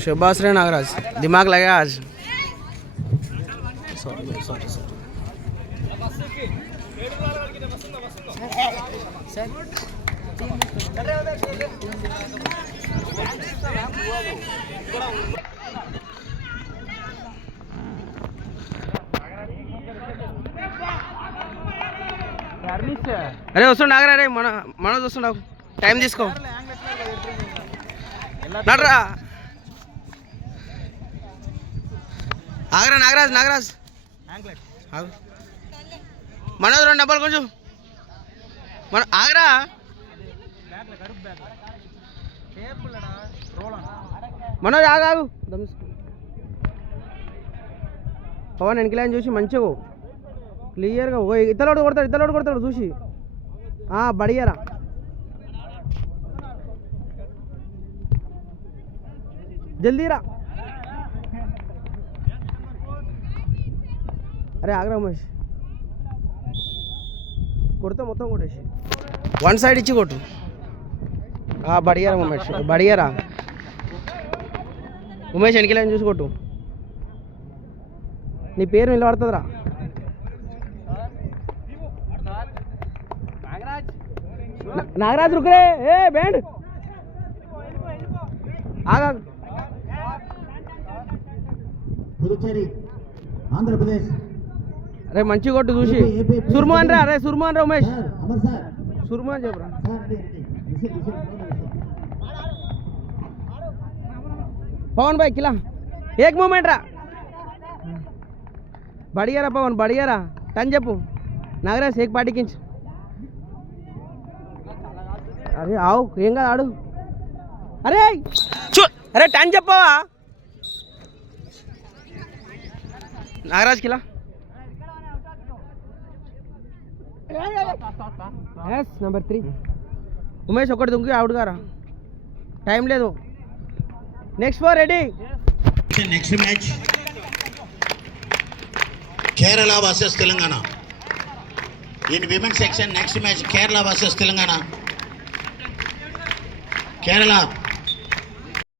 शहबाज रे नागराज दिमाग लगा आज। अरे वस्तु नागरा रे मन मनोज वस्तु टाइम తీసుకో నడరా ఆగరా నాగరాజ్ నాగరాజ్ మనోజ్ రెండు డబ్బాలు కొంచెం మన ఆగరా మనోజ్ ఆగాగు పవన్ వెనకలేని చూసి మంచిగా క్లియర్గా ఇతలోడు కొడతాడు చూసి బడియారా జల్దీరా అరే ఆగ్రా ఉమేష్ కొడితే మొత్తం కొట్టేసి వన్ సైడ్ ఇచ్చి కొట్టు బడియారా ఉమేష్ బడియారా ఉమేష్ వెనకలేని చూసి కొట్టు నీ పేరు నిలబడుతుందిరా नागराज रुक रे ए बैंड आगा पुदुचेरी आंध्र प्रदेश अरे మంచి కొట్టు చూసి సుర్మాన్ రా అరే సుర్మాన్ రా ఉమేష్ అమర్ సార్ సుర్మాన్ చెప్పరా పవన్ भाई खिला एक मोमेंट रा बढ़िया रा पवन बढ़िया रा टन చెప్పు నాగరాజ్ एक पार्टी किंच अरे आओ ఏం కాదు ఆడు అరే అరే టైం చెప్పవా నాగరాజ్ కిలా ఎస్ నంబర్ 3 ఉమేష్ ఒకటి దుంకి అవుట్ గారా టైం లేదు next for ready next match Kerala versus Telangana in women section next match Kerala versus Telangana Kerala